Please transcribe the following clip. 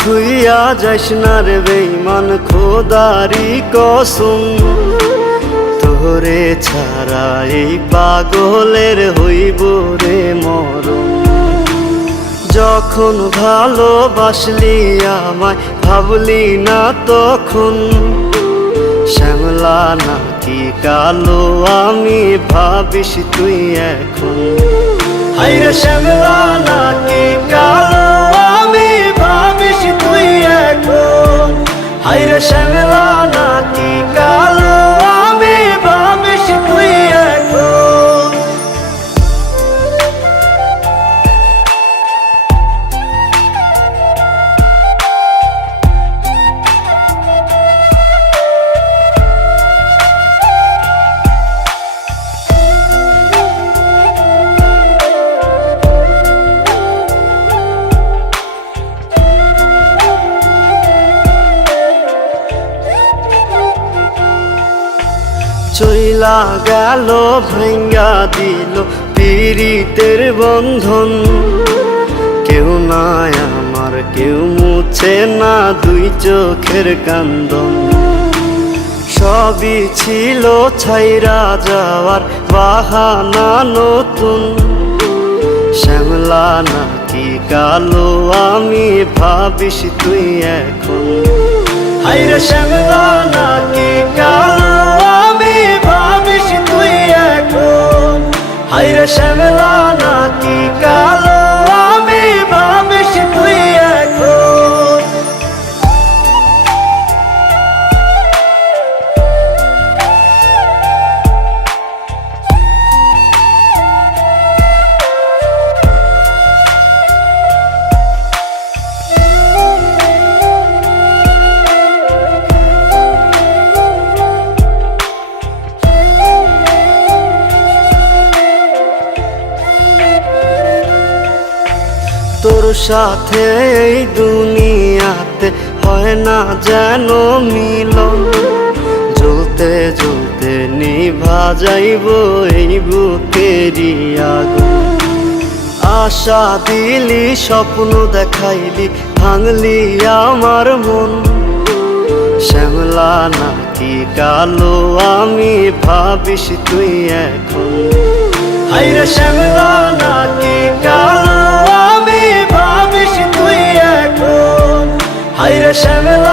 থুইয়া যাইস না রে বেঈমান খোদারি কসম, তোরে ছাড়া এই পাগলের হইব রে মরণ। যখন ভালোবাসলি আমায় ভাবলি না তখন, শ্যামলা নাকি কালো আমি ভাবিস তুই এখন। হায়রে শ্যামলা নাকি কালো আমি ভাবিস তুই এখন। হায়রে শ্যামলা নাকি কালো আমি ভাবিস তুই এখন। চইলা গেল ভাঙ্গা দিল পীড়িতের বন্ধন, কেউ নাই আমার কেউ মুছে না দুই চোখের কান্দন। সবই ছিল ছাইরা যাওয়ার বাহানা নতুন, শ্যামলা নাকি কালো আমি ভাবিস তুই এখন। হায়রে শ্যামলা নাকি কালো আমি ভাবিস তুই এখন। হায়রে শ্যামলা নাকি কালো আমি ভাবিস তুই এখন। তোর সাথে এই দুনিয়াতে হয় না যেন মিলন, জ্বলতে জ্বলতে নিভা যাইব এই বুকেরই আগুন। আশা দিলি স্বপ্ন দেখাইলি ভাঙলি আমার মন, শ্যামলা নাকি কালো আমি ভাবিস তুই এখন। হায়রে শ্যামলা নাকি কালো আমি ভাবিস তুই এখন। হায়রে শ্যামলা